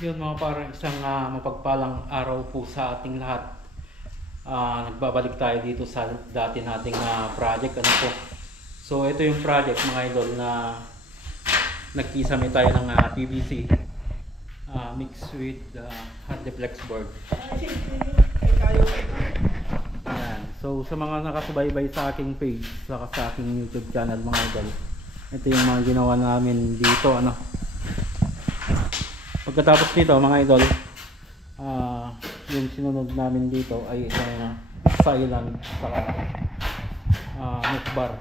Yun mga parang isang mapagpalang araw po sa ating lahat. Nagbabalik tayo dito sa dati nating project. Ano po? So ito yung project mga idol na nagkisame tayo ng PVC mixed with Hardiplex board. Ayan. So sa mga nakasubaybay sa aking page, saka sa aking YouTube channel mga idol, ito yung mga ginawa namin dito. Pagkatapos nito mga idol, yung sinunod namin dito ay isang silent saka neck bar.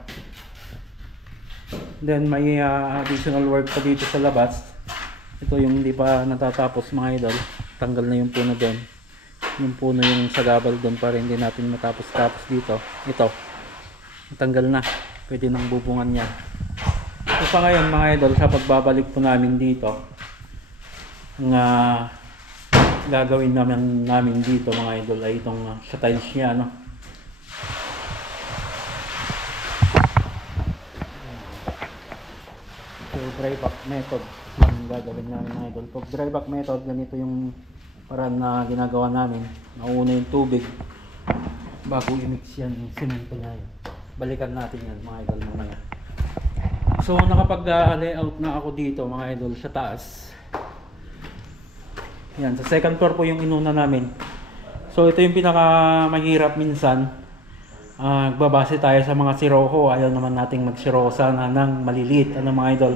Then may additional work pa dito sa labas. Ito yung hindi pa natatapos mga idol. Tanggal na yung puno doon. Yung puno yung sagabal doon para hindi natin matapos-tapos dito. Ito, tanggal na. Pwede nang bubungan yan. So pa ngayon mga idol, sa pagbabalik po namin dito, nga gagawin namin dito mga idol ay itong sa tiles niya, no? So dry back method yung gagawin namin mga idol. Pag dry back method, ganito yung paraan na ginagawa namin. Nauna yung tubig bago i-mix yan yung semento niya. Balikan natin yan mga idol mamaya. So nakapag layout na ako dito mga idol sa taas. Yan, sa second floor po yung inuna namin. So ito yung pinaka mahirap minsan. Babase tayo sa mga siroko. Ayaw naman nating magsiroko sana ng maliliit mga idol.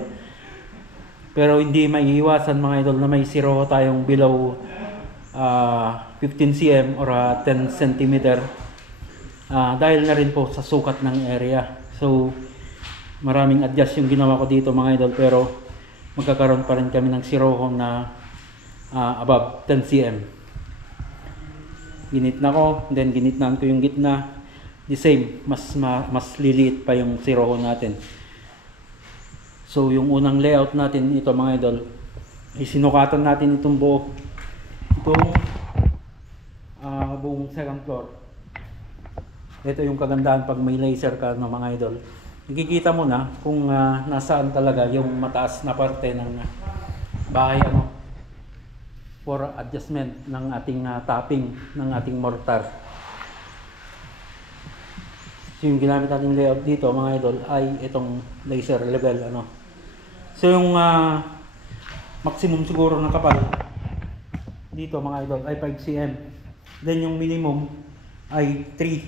Pero hindi maiiwasan mga idol na may siroko tayong below 15 cm or 10 cm. Dahil na rin po sa sukat ng area. So maraming adjust yung ginawa ko dito mga idol. Pero magkakaroon pa rin kami ng siroko na above 10 cm. Ginitna ko, then ginitnaan ko yung gitna. The same, mas liliit pa yung siroko natin. So yung unang layout natin ito mga idol, isinukatan natin itong buo. Itong buong second floor. Ito yung kagandahan pag may laser ka mga idol. Nakikita mo na kung nasaan talaga yung mataas na parte ng bahay for adjustment ng ating topping ng ating mortar. So yung ginamit natin layout dito mga idol ay itong laser level So yung maximum siguro ng kapal dito mga idol ay 5 cm. Then yung minimum ay 3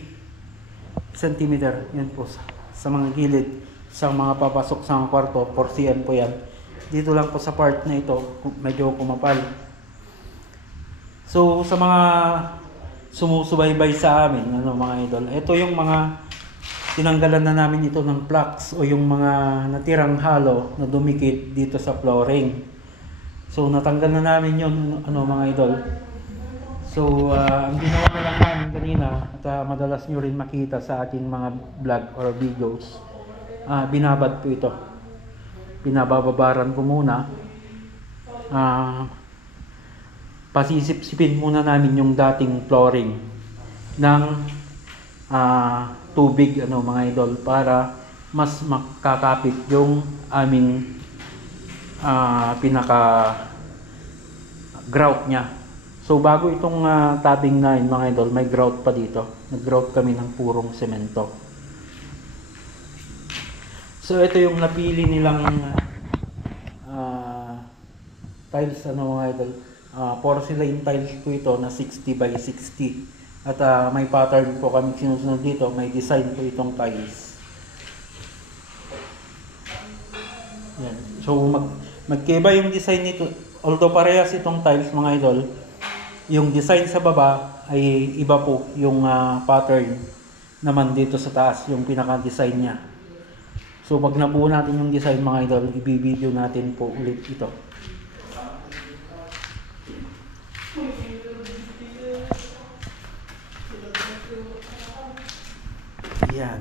cm. Yan po sa mga gilid, sa mga papasok sa mga kwarto 4 cm po yan. Dito lang po sa part na ito medyo kumapal. So sa mga sumusubaybay sa amin mga idol, ito yung mga tinanggalan na namin ito ng plugs o yung mga natirang halo na dumikit dito sa flooring. So natanggal na namin yun mga idol. So ang ginawa na lang namin kanina at madalas nyo rin makita sa aking mga vlog or videos, binabad po ito. Pinabababaran ko muna. Pasisip-sipin muna namin yung dating flooring ng tubig mga idol para mas makakapit yung aming pinaka grout nya. So bago itong tabbing na mga idol, may grout pa dito. Nag-grout kami ng purong semento. So ito yung napili nilang tiles mga idol. Porcelain tiles po ito na 60 by 60 at may pattern po kami sinusunod dito, may design po itong tiles. Yan. So magkaiba yung design nito, although parehas itong tiles mga idol, yung design sa baba ay iba po yung pattern naman dito sa taas, yung pinaka design nya. So pag nabuo natin yung design mga idol, i-video natin po ulit ito. Yan.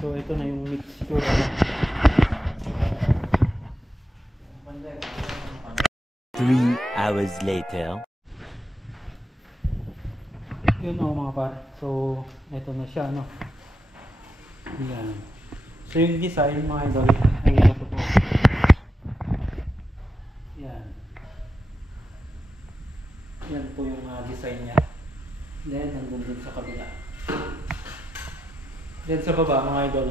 So ito na yung mixture. 3 hours later. Yun mga par. So ito na siya Yan. So yung design mga idol ay ito po. Yan. Yan po yung design niya. Then nandun din sa kabila. Then sa baba mga idol,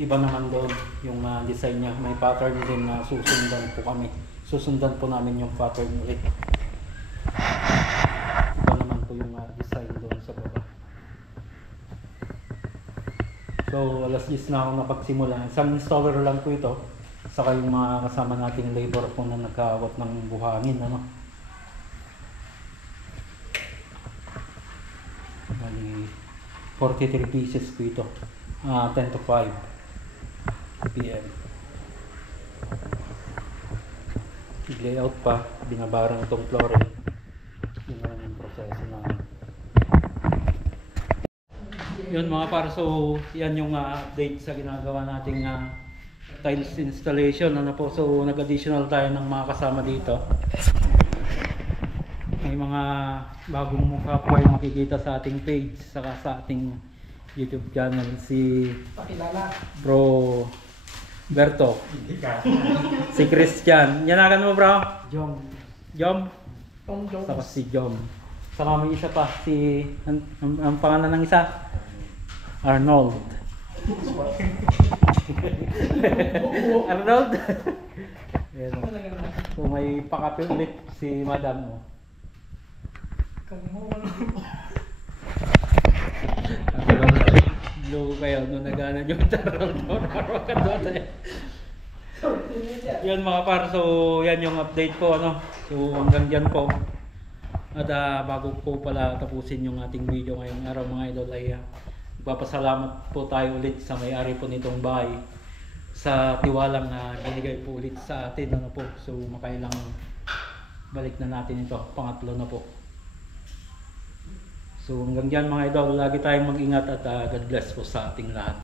iba naman doon yung design niya. May pattern din na susundan po kami. Susundan po namin yung pattern ulit. Iba naman po yung design doon sa baba. So alas 10 na ako napagsimula. Isang installer lang po ito. Saka yung mga kasama nating labor po na nagkaawat ng buhangin. Ano? Bali, 43 pieces po ito. 10 to 5 PM. I-layout pa. Binabarang itong flooring. Yun naman yung proseso namin. Yun mga par, so yan yung update sa ginagawa nating tiles installation. Ano po, so nag-additional tayo ng mga kasama dito. May mga bagong mukha po ay makikita sa ating page saka sa ating YouTube channel. Si Pakilala. Bro Berto, si Christian. Yanagan mo bro? Jom. Jom? Tom Jones. Saka si Jom. Saka may isa pa, si ang pangalan ng isa? Arnold. Arnold? Ayan. So may pakape ulit si madam mo. Logo kayo nung nagana nyo Yan mga par, so yan yung update po ano. So hanggang dyan po. At bago po pala tapusin yung ating video ngayong araw mga idol ay magpapasalamat po tayo ulit sa may-ari po nitong bahay sa tiwalang na binigay po ulit sa atin ano po. So makailang balik na natin ito, pangatlo na po. So hanggang dyan mga idol, lagi tayong mag-ingat at God bless po sa ating lahat.